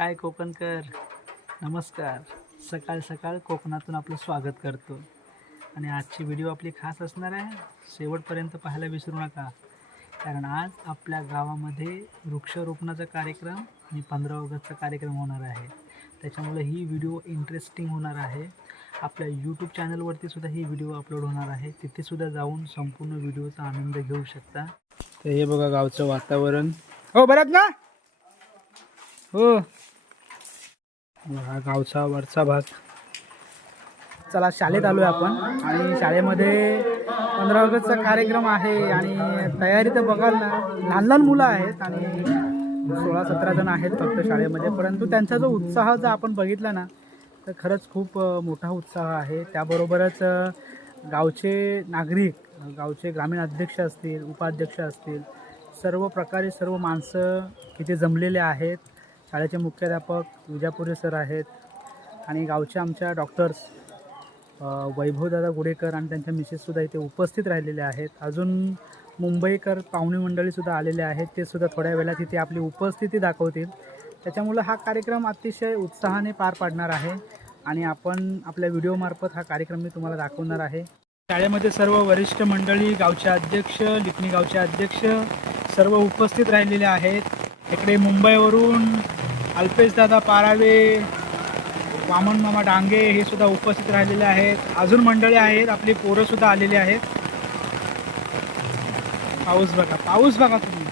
काय कोकणकर, नमस्कार. सकाळ सकाळ कोकणातून आपलं स्वागत करतो. आणि आजची व्हिडिओ आपली खास असणार आहे, शेवटपर्यंत पाहायला विसरू नका. कारण आज आपल्या गावामध्ये वृक्षारोपणाचा कार्यक्रम आणि 15 ऑगस्टचा कार्यक्रम होणार आहे. त्याच्यामुळे ही व्हिडिओ इंटरेस्टिंग होणार आहे. आपल्या यूट्यूब चॅनलवरती सुद्धा ही व्हिडिओ अपलोड होणार आहे. तिथे सुद्धा जाऊन संपूर्ण व्हिडिओचा आनंद घेऊ शकता. तर हे बघा गावचं वातावरण. हो बरं ना, हो हा गावचा वरचा भाग. चला शाळेत आलोय आपण आणि शाळेमध्ये 15 ऑगस्टचा कार्यक्रम आहे आणि तयारी तर बघाल ना, लहान लहान मुलं आहेत आणि 16-17 जण आहेत फक्त शाळेमध्ये. परंतु त्यांचा जो उत्साह जर आपण बघितला ना तर खरंच खूप मोठा उत्साह आहे. त्याबरोबरच गावचे नागरिक, गावचे ग्रामीण अध्यक्ष असतील, उपाध्यक्ष असतील, सर्व प्रकारे सर्व माणसं तिथे जमलेले आहेत. शाळेचे मुख्याध्यापक विजापुरे सर आहेत आणि गावचे आमच्या डॉक्टर्स वैभवदादा गुडेकर आणि त्यांच्या मिसेससुद्धा इथे उपस्थित राहिलेले आहेत. अजून मुंबईकर पाहुणे मंडळीसुद्धा आलेले आहेत. ते सुद्धा थोड्या वेळात तिथे आपली उपस्थिती दाखवतील. त्याच्यामुळं हा कार्यक्रम अतिशय उत्साहाने पार पाडणार आहे आणि आपण आपल्या व्हिडिओमार्फत हा कार्यक्रम मी तुम्हाला दाखवणार आहे. शाळेमध्ये सर्व वरिष्ठ मंडळी, गावचे अध्यक्ष, लिपणी गावचे अध्यक्ष सर्व उपस्थित राहिलेले आहेत. इकडे मुंबईवरून अल्पेशदादा पारावे, वामन मामा डांगे हे सुद्धा उपस्थित राहिलेले आहेत. अजून मंडळी आहेत, आपली पोरंसुद्धा आलेली आहेत. पाऊस बघा, पाऊस बघा तुम्ही.